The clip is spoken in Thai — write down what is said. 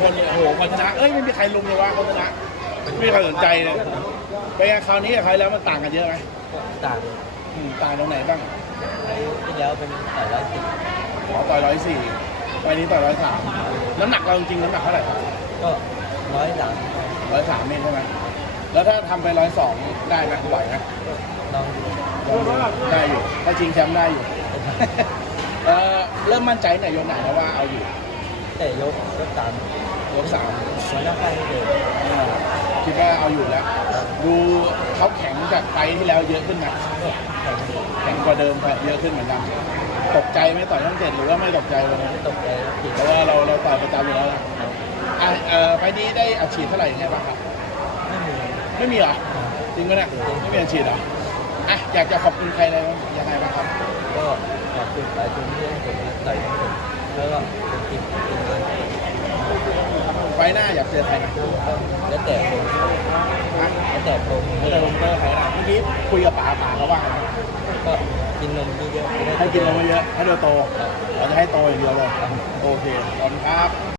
คนเนี่ยโอ้โหคนชนะเอ้ยไม่มีใครลุมเลยว่าคนชนะไม่มีใครสนใจเลยเป็นไงคราวนี้กับคราวที่แล้วมันต่างกันเยอะไหมต่างอืมต่างตรงไหนบ้างที่แล้วเป็นต่อยร้อยสิบขอต่อยร้อยสี่ไปนี้ต่อยร้อยสามน้ำหนักเราจริงๆน้ำหนักเท่าไหร่ก็ร้อยสามร้อยสามเองใช่ไหมแล้วถ้าทำไปร้อยสองได้ไหมไหวไหมลองดูได้อยู่ถ้าชิงแชมป์ได้อยู่เออเริ่มมั่นใจในยกไหนแล้วว่าเอาอยู่ แต่ยกยกสามยกสามมันน่าใกล้เลยอ่าคิดว่าเอาอยู่แล้ว ดูเขาแข็งจากไฟล์ที่แล้วเยอะขึ้นไหมก็แข่งอยู่แข็งกว่าเดิมเยอะขึ้นเหมือนกันตกใจไหมต่อยช่องเจ็ดหรือว่าไม่ตกใจวันนี้ไม่ตกใจแล้วผิดเพราะว่าเราเราต่อยประจำอยู่แล้วล่ะอะเออไฟล์นี้ได้อัดฉีดเท่าไหร่ยังไงบ้างครับ ไม่มีไม่มีเหรอ จริงไหมเนี่ยไม่มีอัดฉีดเหรออะอยากจะขอบคุณใครอะไรบ้างยังไงบ้างครับ ก็ขอบคุณหลายคนที่ให้ผมต่อยให้ผมแล้วก็เป็นทีมทีมงานไฟล์ หน้าอยากเจอใครนะก็แล้วแต่ผมฮะแล้วแต่ผมไม่ได้ลงเตอร์ใครนะเมื่อกี้คุยกับป๋าป๋าเขาว่าไงบ้างก็กินนมเยอะๆจะได้ให้กินนมเยอะให้เดี๋ยวโตเราจะให้โตอย่างเดียวเลยโอเคขอบคุณครับ